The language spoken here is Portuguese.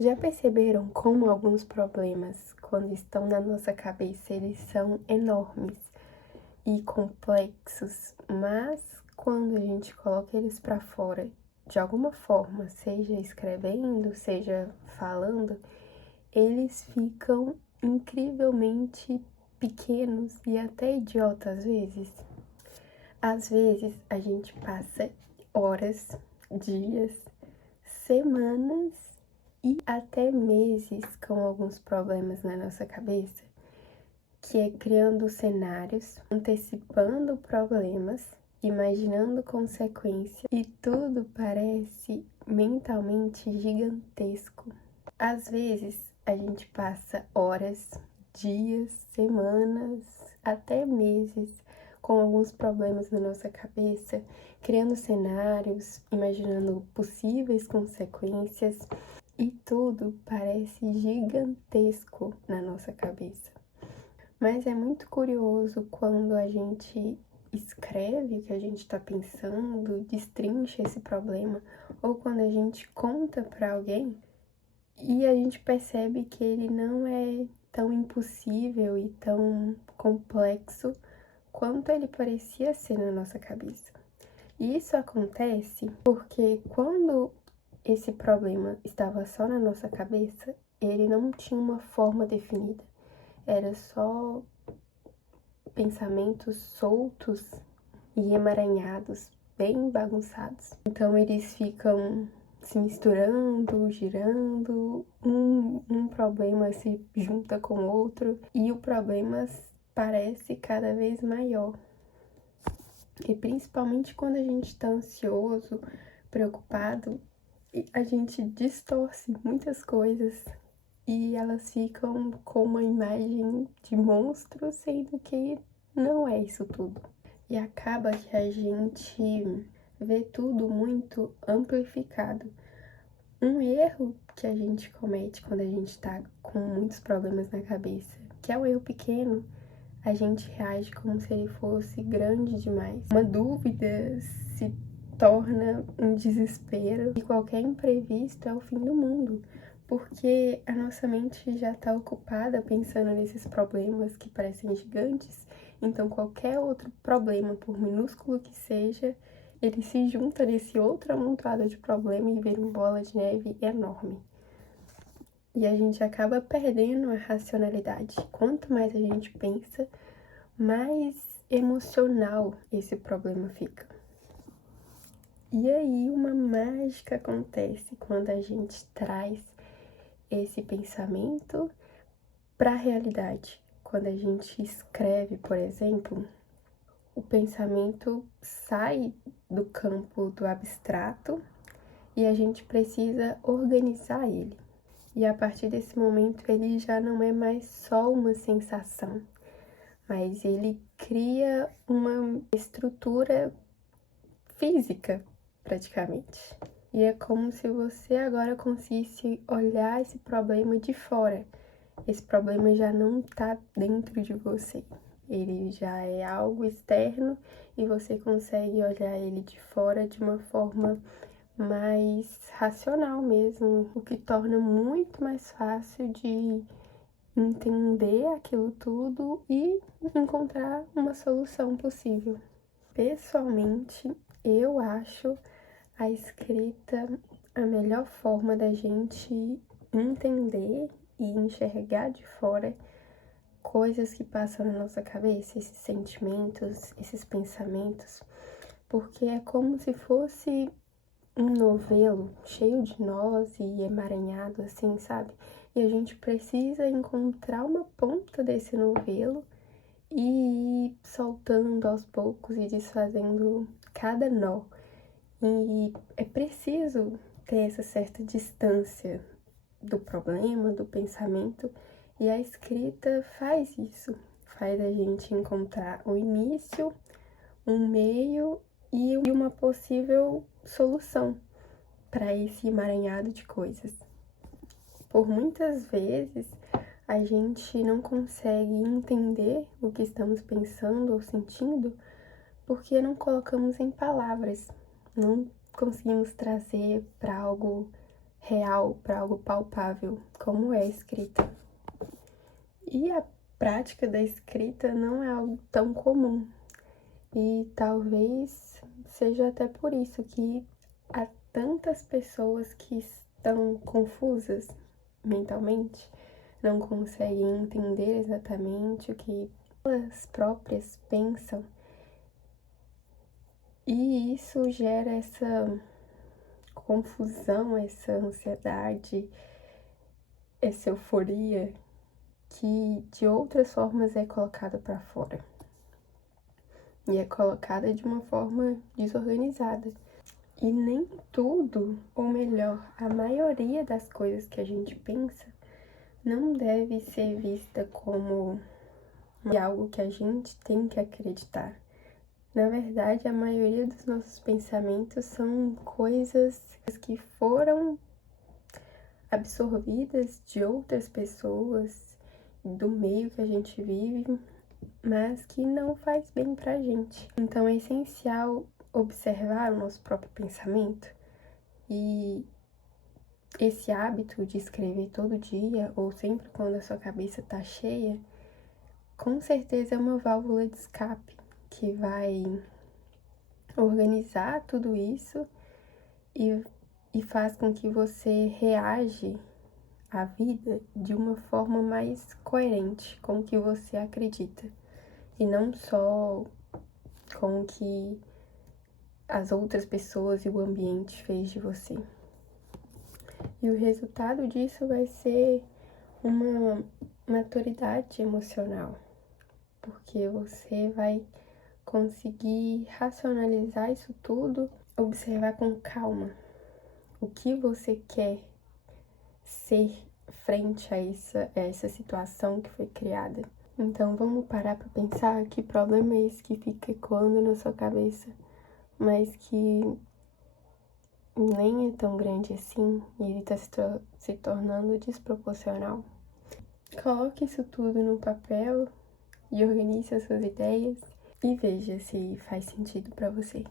Já perceberam como alguns problemas, quando estão na nossa cabeça, eles são enormes e complexos, mas quando a gente coloca eles para fora de alguma forma, seja escrevendo, seja falando, eles ficam incrivelmente pequenos e até idiotas às vezes? Às vezes a gente passa horas, dias, semanas e até meses com alguns problemas na nossa cabeça, que é criando cenários, antecipando problemas, imaginando consequências e tudo parece mentalmente gigantesco. Às vezes a gente passa horas, dias, semanas, até meses com alguns problemas na nossa cabeça, criando cenários, imaginando possíveis consequências e tudo parece gigantesco na nossa cabeça. Mas é muito curioso quando a gente escreve o que a gente está pensando, destrincha esse problema, ou quando a gente conta para alguém e a gente percebe que ele não é tão impossível e tão complexo quanto ele parecia ser na nossa cabeça. E isso acontece porque quando esse problema estava só na nossa cabeça, ele não tinha uma forma definida. Era só pensamentos soltos e emaranhados, bem bagunçados. Então eles ficam se misturando, girando, um problema se junta com outro e o problema parece cada vez maior. E principalmente quando a gente está ansioso, preocupado, a gente distorce muitas coisas e elas ficam com uma imagem de monstro, sendo que não é isso tudo. E acaba que a gente vê tudo muito amplificado. Um erro que a gente comete quando a gente tá com muitos problemas na cabeça, que é um erro pequeno, a gente reage como se ele fosse grande demais. Uma dúvida se torna um desespero e qualquer imprevisto é o fim do mundo, porque a nossa mente já está ocupada pensando nesses problemas que parecem gigantes, então qualquer outro problema, por minúsculo que seja, ele se junta nesse outro amontoado de problema e vira uma bola de neve enorme. E a gente acaba perdendo a racionalidade. Quanto mais a gente pensa, mais emocional esse problema fica. E aí uma mágica acontece quando a gente traz esse pensamento para a realidade. Quando a gente escreve, por exemplo, o pensamento sai do campo do abstrato e a gente precisa organizar ele. E a partir desse momento ele já não é mais só uma sensação, mas ele cria uma estrutura física, praticamente. E é como se você agora conseguisse olhar esse problema de fora. Esse problema já não está dentro de você. Ele já é algo externo e você consegue olhar ele de fora de uma forma mais racional mesmo, o que torna muito mais fácil de entender aquilo tudo e encontrar uma solução possível. Pessoalmente, eu acho a escrita a melhor forma da gente entender e enxergar de fora coisas que passam na nossa cabeça, esses sentimentos, esses pensamentos, porque é como se fosse um novelo cheio de nós e emaranhado assim, sabe? E a gente precisa encontrar uma ponta desse novelo e ir soltando aos poucos e desfazendo cada nó. E é preciso ter essa certa distância do problema, do pensamento, e a escrita faz isso, faz a gente encontrar um início, um meio e uma possível solução para esse emaranhado de coisas. Por muitas vezes a gente não consegue entender o que estamos pensando ou sentindo porque não colocamos em palavras, não conseguimos trazer para algo real para algo palpável, como é a escrita. E a prática da escrita não é algo tão comum. E talvez seja até por isso que há tantas pessoas que estão confusas mentalmente, não conseguem entender exatamente o que elas próprias pensam. E isso gera essa confusão, essa ansiedade, essa euforia que de outras formas é colocada para fora. E é colocada de uma forma desorganizada. E nem tudo, ou melhor, a maioria das coisas que a gente pensa não deve ser vista como algo que a gente tem que acreditar. Na verdade, a maioria dos nossos pensamentos são coisas que foram absorvidas de outras pessoas, do meio que a gente vive, mas que não faz bem pra gente. Então é essencial observar o nosso próprio pensamento e esse hábito de escrever todo dia ou sempre quando a sua cabeça tá cheia, com certeza é uma válvula de escape que vai organizar tudo isso e faz com que você reage à vida de uma forma mais coerente com o que você acredita e não só com o que as outras pessoas e o ambiente fez de você. E o resultado disso vai ser uma maturidade emocional, porque você vai conseguir racionalizar isso tudo, observar com calma o que você quer ser frente a essa situação que foi criada. Então vamos parar para pensar que problema é esse que fica ecoando na sua cabeça, mas que nem é tão grande assim e ele está se tornando desproporcional. Coloque isso tudo no papel e organize as suas ideias e veja se faz sentido para você.